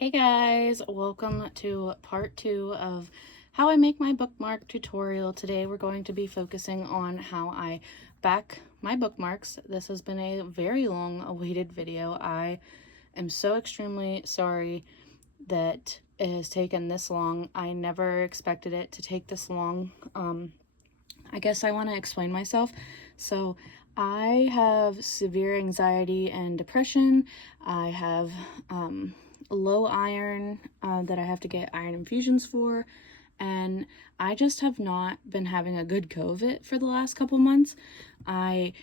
Hey guys, welcome to part 2 of how I make my bookmark tutorial. Today we're going to be focusing on how I back my bookmarks. This has been a very long awaited video. I am so extremely sorry that it has taken this long. I never expected it to take this long. I guess I want to explain myself. So I have severe anxiety and depression. I have low iron that I have to get iron infusions for, and I just have not been having a good go of it for the last couple months. I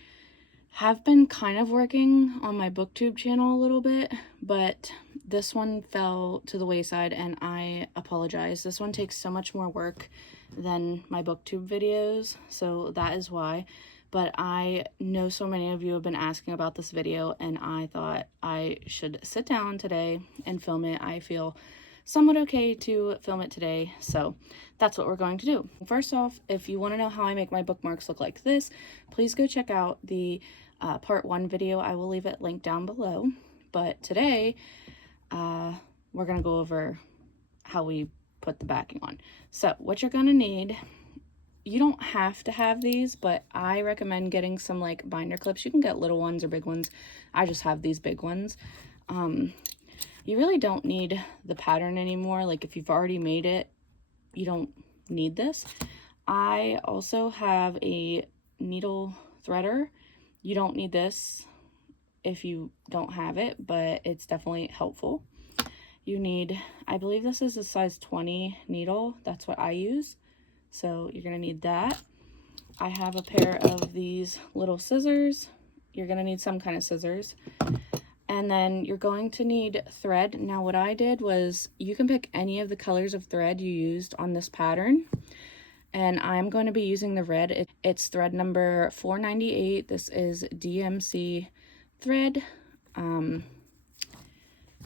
have been kind of working on my booktube channel a little bit, but this one fell to the wayside and I apologize. This one takes so much more work than my booktube videos, so that is why. But I know so many of you have been asking about this video, and I thought I should sit down today and film it. I feel somewhat okay to film it today, so that's what we're going to do. First off, if you want to know how I make my bookmarks look like this, please go check out the part 1 video. I will leave it linked down below. But today, we're going to go over how we put the backing on. So what you're going to need, you don't have to have these, but I recommend getting some like binder clips. You can get little ones or big ones. I just have these big ones. You really don't need the pattern anymore. Like if you've already made it, you don't need this. I also have a needle threader. You don't need this if you don't have it, but it's definitely helpful. You need, I believe this is a size 20 needle. That's what I use. So you're going to need that. I have a pair of these little scissors. You're going to need some kind of scissors. And then you're going to need thread. Now what I did was, you can pick any of the colors of thread you used on this pattern. And I'm going to be using the red. It's thread number 498. This is DMC thread.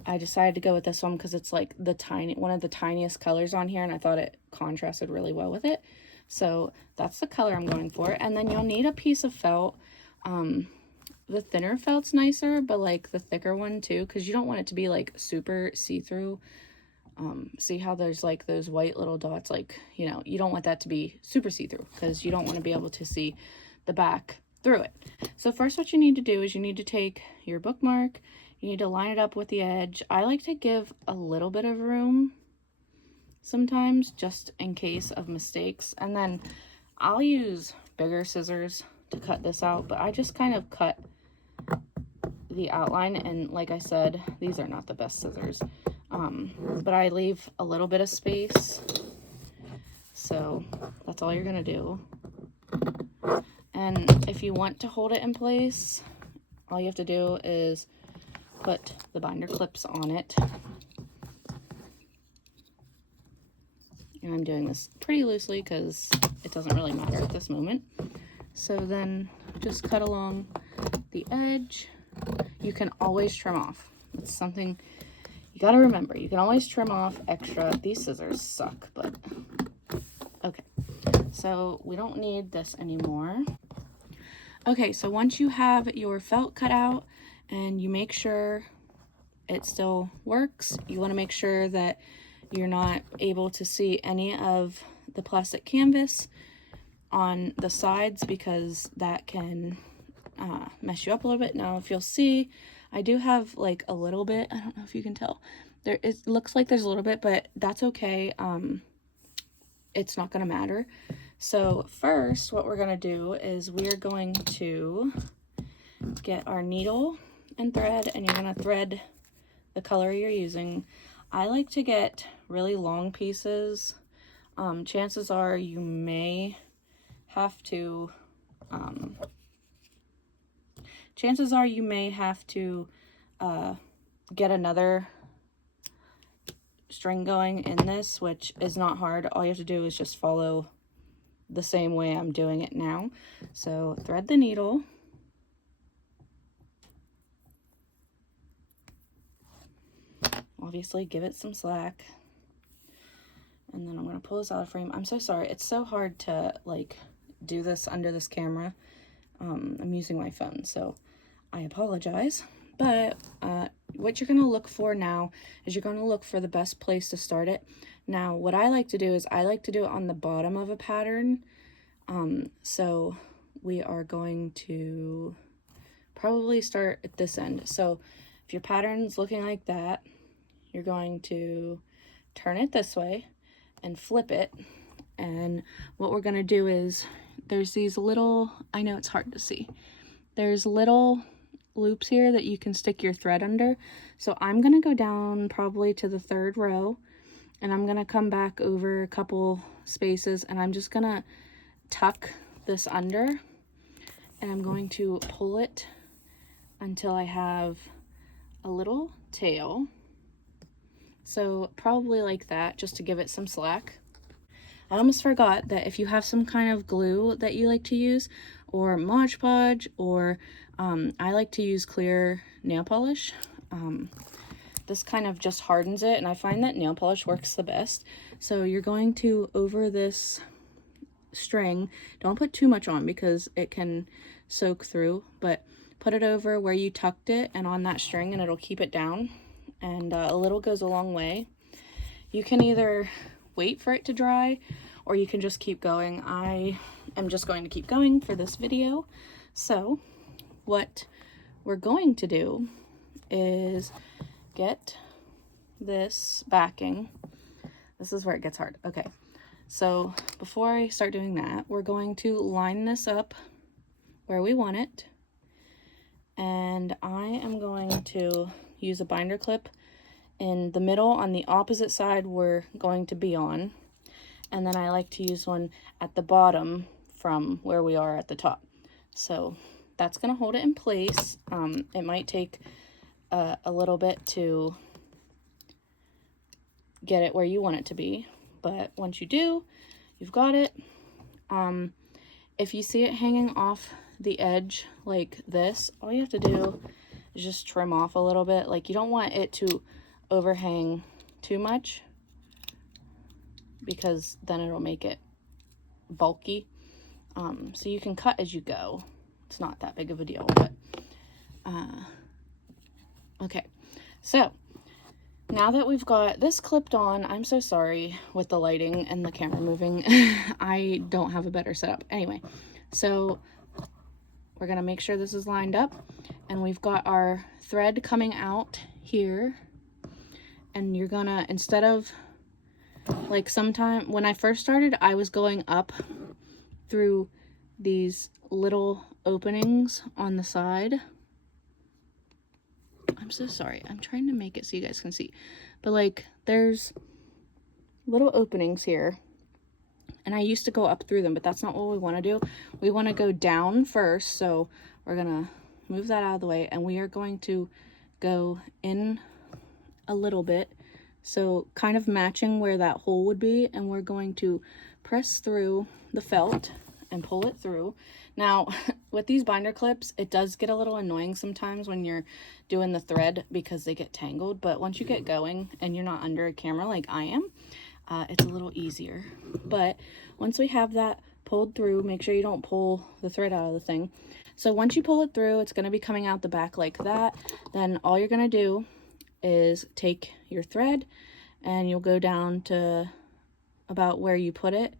I decided to go with this one because it's like one of the tiniest colors on here, and I thought it contrasted really well with it. So that's the color I'm going for. And then you'll need a piece of felt. The thinner felt's nicer, but like the thicker one too, because you don't want it to be like super see-through. See how there's like those white little dots, like, you know, you don't want that to be super see-through because you don't want to be able to see the back through it. So first what you need to do is you need to take your bookmark, you need to line it up with the edge. I like to give a little bit of room sometimes just in case of mistakes, and then I'll use bigger scissors to cut this out, but I just kind of cut the outline, and like I said, these are not the best scissors, but I leave a little bit of space, so that's all you're gonna do. And if you want to hold it in place, all you have to do is put the binder clips on it. And I'm doing this pretty loosely because it doesn't really matter at this moment. So then just cut along the edge. You can always trim off. It's something you got to remember. You can always trim off extra. These scissors suck, but okay. So we don't need this anymore. Okay, so once you have your felt cut out and you make sure it still works, you want to make sure that you're not able to see any of the plastic canvas on the sides, because that can mess you up a little bit. Now if you'll see, I do have like a little bit, I don't know if you can tell, it looks like there's a little bit, but that's okay. It's not going to matter. So first what we're going to do is we're going to get our needle and thread, and you're going to thread the color you're using. I like to get really long pieces. Chances are you may have to get another string going in this, which is not hard. All you have to do is just follow the same way I'm doing it now. So thread the needle. Obviously give it some slack. And then I'm going to pull this out of frame. I'm so sorry. It's so hard to like do this under this camera. I'm using my phone, so I apologize. But what you're going to look for now is you're going to look for the best place to start it. Now, what I like to do is I like to do it on the bottom of a pattern. So we are going to probably start at this end. So if your pattern's looking like that, you're going to turn it this way and flip it. And what we're going to do is there's these little, I know it's hard to see, there's little loops here that you can stick your thread under. So I'm going to go down probably to the 3rd row, and I'm going to come back over a couple spaces, and I'm just going to tuck this under, and I'm going to pull it until I have a little tail. So probably like that, just to give it some slack. I almost forgot that if you have some kind of glue that you like to use, or Mod Podge, or I like to use clear nail polish. This kind of just hardens it, and I find that nail polish works the best. So you're going to, over this string, don't put too much on because it can soak through, but put it over where you tucked it and on that string, and it'll keep it down. And a little goes a long way. You can either wait for it to dry, or you can just keep going. I am just going to keep going for this video. So what we're going to do is get this backing. This is where it gets hard. Okay, so before I start doing that, we're going to line this up where we want it. And I am going to use a binder clip in the middle on the opposite side we're going to be on. And then I like to use one at the bottom from where we are at the top. So that's going to hold it in place. It might take a little bit to get it where you want it to be, but once you do, you've got it. If you see it hanging off the edge like this, all you have to do is just trim off a little bit. Like, you don't want it to overhang too much, because then it'll make it bulky. So you can cut as you go. It's not that big of a deal, but okay. So now that we've got this clipped on, I'm so sorry with the lighting and the camera moving. I don't have a better setup. Anyway, so we're gonna make sure this is lined up, and we've got our thread coming out here, and you're gonna, instead of, like, sometime when I first started, I was going up through these little openings on the side. I'm so sorry. I'm trying to make it so you guys can see. But, like, there's little openings here, and I used to go up through them, but that's not what we want to do. We want to go down first, so we're going to move that out of the way, and we are going to go in a little bit, so kind of matching where that hole would be, and we're going to press through the felt and pull it through. Now, with these binder clips, it does get a little annoying sometimes when you're doing the thread because they get tangled, but once you get going and you're not under a camera like I am, it's a little easier. But once we have that pulled through, make sure you don't pull the thread out of the thing. So once you pull it through, it's going to be coming out the back like that. Then all you're going to do is take your thread, and you'll go down to about where you put it,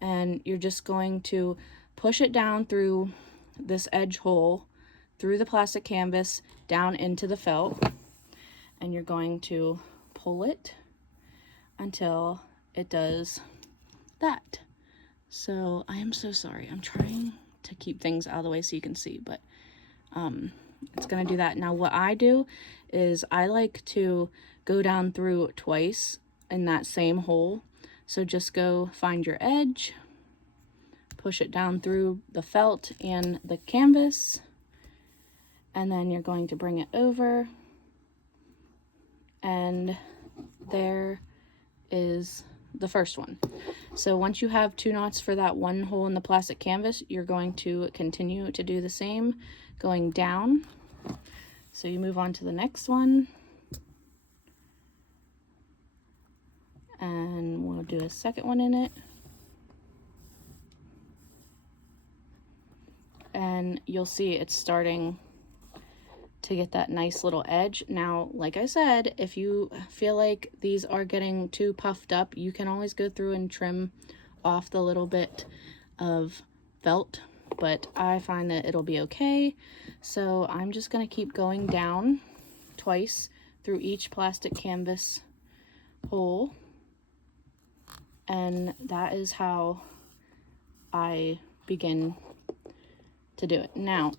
and you're just going to push it down through this edge hole, through the plastic canvas, down into the felt, and you're going to pull it until it does that. So I am so sorry. I'm trying to keep things out of the way so you can see, but it's going to do that. Now what I do is I like to go down through twice in that same hole. So just go find your edge, push it down through the felt and the canvas, and then you're going to bring it over, and there is the first one. So once you have 2 knots for that one hole in the plastic canvas, you're going to continue to do the same, going down. So you move on to the next one, and we'll do a second one in it, and you'll see it's starting to get that nice little edge. Now, like I said, if you feel like these are getting too puffed up, you can always go through and trim off the little bit of felt, but I find that it'll be okay. So I'm just going to keep going down twice through each plastic canvas hole, and that is how I begin to do it. Now,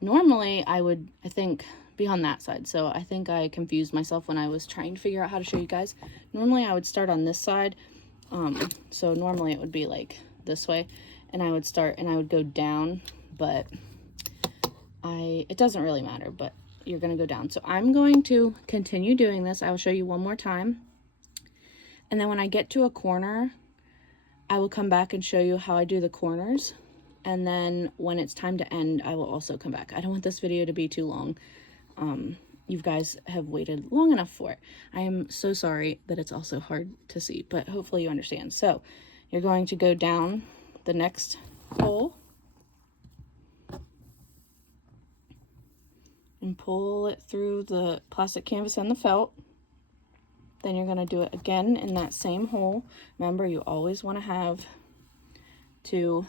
normally I think, be on that side, so I think I confused myself when I was trying to figure out how to show you guys. Normally I would start on this side, so normally it would be like this way, and I would start and I would go down, but it doesn't really matter, but you're going to go down. So I'm going to continue doing this. I will show you one more time, and then when I get to a corner, I will come back and show you how I do the corners, and then when it's time to end, I will also come back. I don't want this video to be too long. You guys have waited long enough for it. I am so sorry that it's also hard to see, but hopefully you understand. So you're going to go down the next hole and pull it through the plastic canvas and the felt. Then you're going to do it again in that same hole. Remember, you always want to have two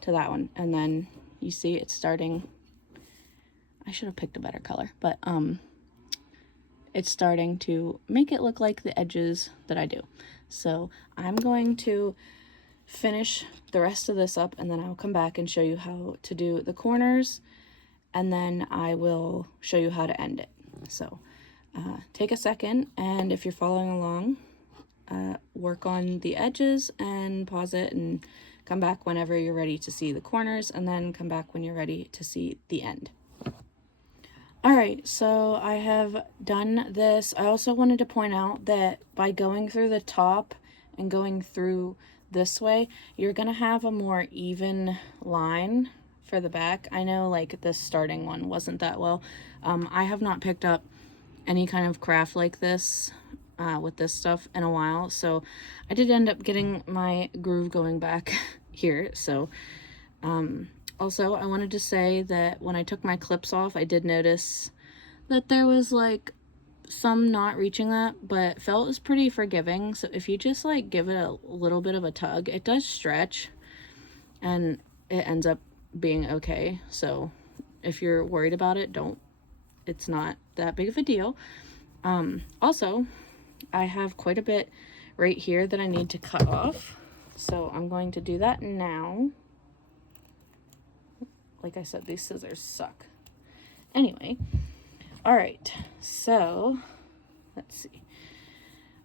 to that one, and then you see it's starting. I should have picked a better color, but it's starting to make it look like the edges that I do. So I'm going to finish the rest of this up, and then I'll come back and show you how to do the corners, and then I will show you how to end it. So take a second, and if you're following along, work on the edges and pause it and come back whenever you're ready to see the corners, and then come back when you're ready to see the end. All right, so I have done this. I also wanted to point out that by going through the top and going through this way, you're gonna have a more even line for the back. I know like this starting one wasn't that well. I have not picked up any kind of craft like this with this stuff in a while, so I did end up getting my groove going back here. So also I wanted to say that when I took my clips off, I did notice that there was like some not reaching that, but felt is pretty forgiving, so if you just like give it a little bit of a tug, it does stretch and it ends up being okay. So if you're worried about it, it's not that big of a deal. Also, I have quite a bit right here that I need to cut off, so I'm going to do that now. Like I said, these scissors suck. Anyway, all right, so let's see.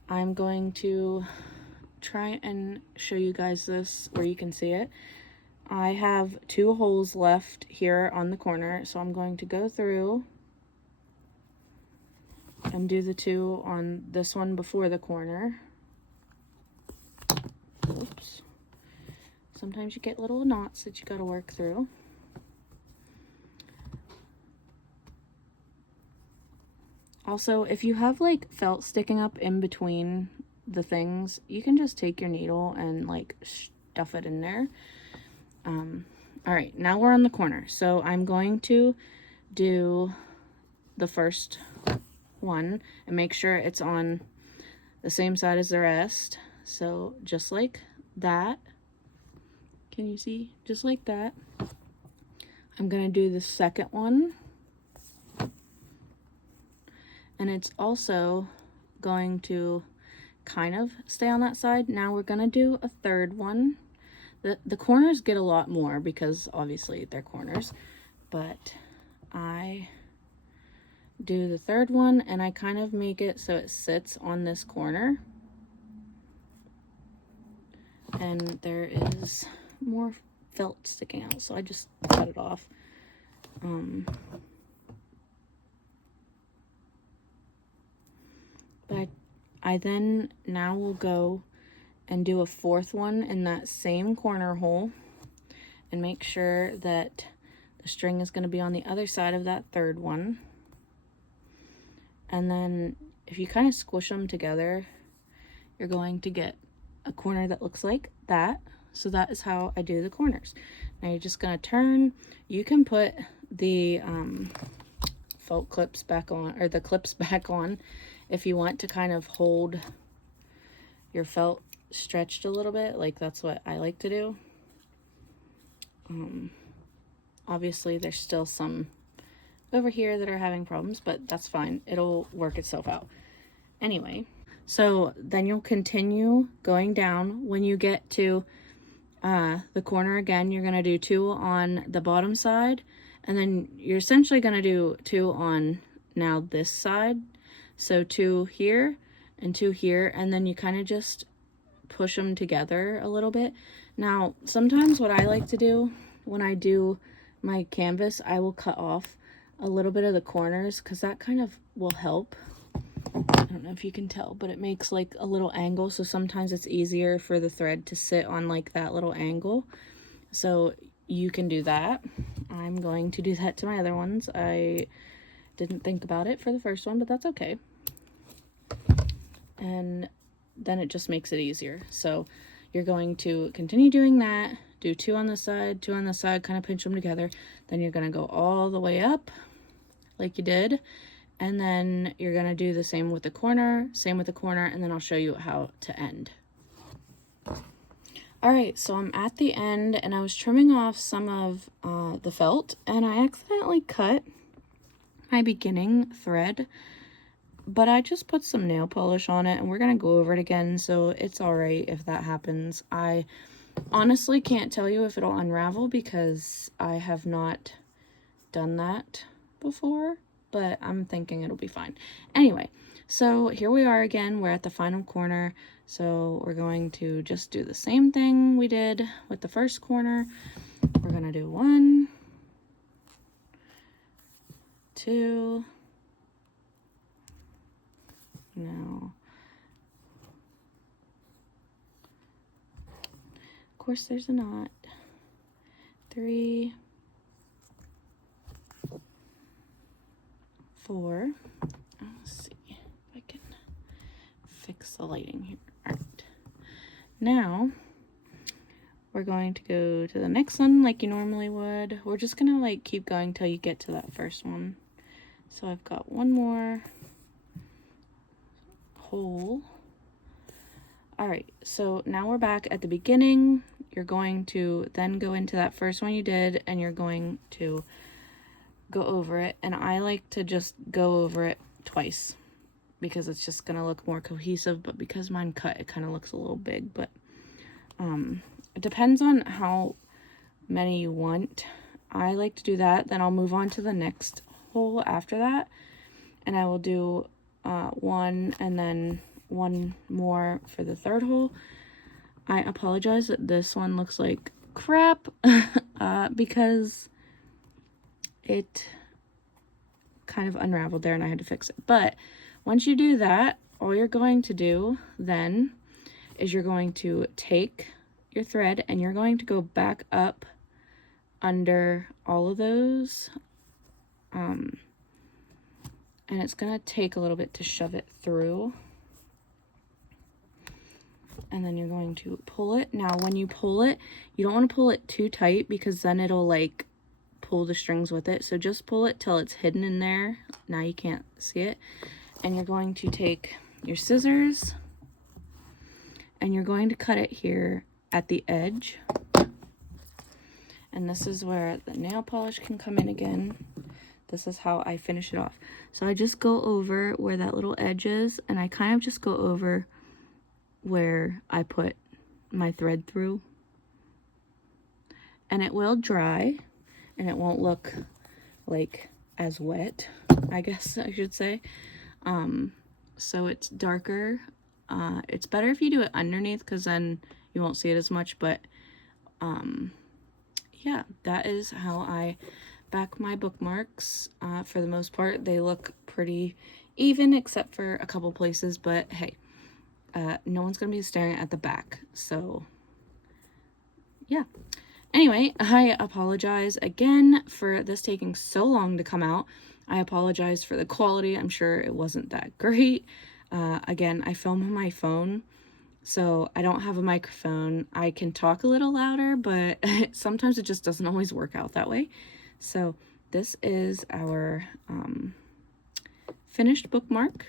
I'm going to try and show you guys this where you can see it. I have 2 holes left here on the corner, so I'm going to go through and do the 2 on this one before the corner. Oops. Sometimes you get little knots that you got to work through. Also, if you have like felt sticking up in between the things, you can just take your needle and like stuff it in there. All right, now we're on the corner. So I'm going to do the first one and make sure it's on the same side as the rest. So just like that. Can you see? Just like that. I'm gonna do the second one, and it's also going to kind of stay on that side. Now we're gonna do a third one. The corners get a lot more because obviously they're corners, but I do the third one and I kind of make it so it sits on this corner, and there is more felt sticking out, so I just cut it off. But I then now will go and do a 4th one in that same corner hole and make sure that the string is going to be on the other side of that 3rd one. And then if you kind of squish them together, you're going to get a corner that looks like that. So that is how I do the corners. Now you're just going to turn. You can put the felt clips back on, or the clips back on, if you want to kind of hold your felt stretched a little bit. Like, that's what I like to do. Obviously there's still some over here that are having problems, but that's fine. It'll work itself out. Anyway, so then you'll continue going down. When you get to the corner again, you're going to do 2 on the bottom side, and then you're essentially going to do 2 on now this side. So 2 here and 2 here, and then you kind of just push them together a little bit. Now, sometimes what I like to do when I do my canvas, I will cut off a little bit of the corners, because that kind of will help. I don't know if you can tell, but it makes like a little angle, so sometimes it's easier for the thread to sit on like that little angle. So you can do that. I'm going to do that to my other ones. I didn't think about it for the first one, but that's okay. And then it just makes it easier. So you're going to continue doing that, do 2 on the side, 2 on the side, kind of pinch them together. Then you're going to go all the way up like you did. And then you're going to do the same with the corner, and then I'll show you how to end. Alright, so I'm at the end, and I was trimming off some of the felt, and I accidentally cut my beginning thread, but I just put some nail polish on it, and we're going to go over it again, so it's alright if that happens. I honestly can't tell you if it'll unravel, because I have not done that before, but I'm thinking it'll be fine. Anyway, so here we are again. We're at the final corner. So we're going to just do the same thing we did with the first corner. We're going to do 1, 2. Now, of course, there's a knot. 3, 4. Let's see if I can fix the lighting here. All right. Now we're going to go to the next one like you normally would. We're just gonna like keep going till you get to that first one. So I've got one more hole. All right, so now we're back at the beginning. You're going to then go into that first one you did, and you're going to go over it, and I like to just go over it twice because it's just gonna look more cohesive, but because mine cut, it kind of looks a little big. But it depends on how many you want. I like to do that, then I'll move on to the next hole after that, and I will do 1 and then 1 more for the third hole. I apologize that this one looks like crap because it kind of unraveled there and I had to fix it. But once you do that, all you're going to do then is you're going to take your thread and you're going to go back up under all of those, and it's going to take a little bit to shove it through, and then you're going to pull it. Now when you pull it, you don't want to pull it too tight because then it'll like pull the strings with it. So just pull it till it's hidden in there. Now you can't see it. And you're going to take your scissors and you're going to cut it here at the edge. And this is where the nail polish can come in again. This is how I finish it off. So I just go over where that little edge is, and I kind of just go over where I put my thread through. And it will dry, and it won't look like as wet, I guess I should say. So it's darker. It's better if you do it underneath because then you won't see it as much, but yeah, that is how I back my bookmarks. For the most part, they look pretty even except for a couple places, but hey, no one's gonna be staring at the back, so yeah. Anyway, I apologize again for this taking so long to come out. I apologize for the quality. I'm sure it wasn't that great. Again, I film on my phone, so I don't have a microphone. I can talk a little louder, but sometimes it just doesn't always work out that way. So this is our finished bookmark,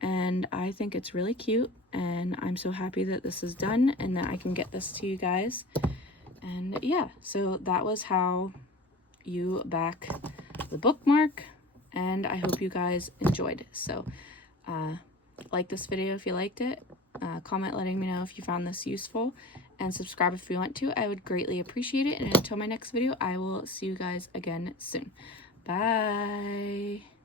and I think it's really cute, and I'm so happy that this is done and that I can get this to you guys. And yeah, so that was how you back the bookmark, and I hope you guys enjoyed it. So like this video if you liked it, comment letting me know if you found this useful, and subscribe if you want to. I would greatly appreciate it. And until my next video, I will see you guys again soon. Bye.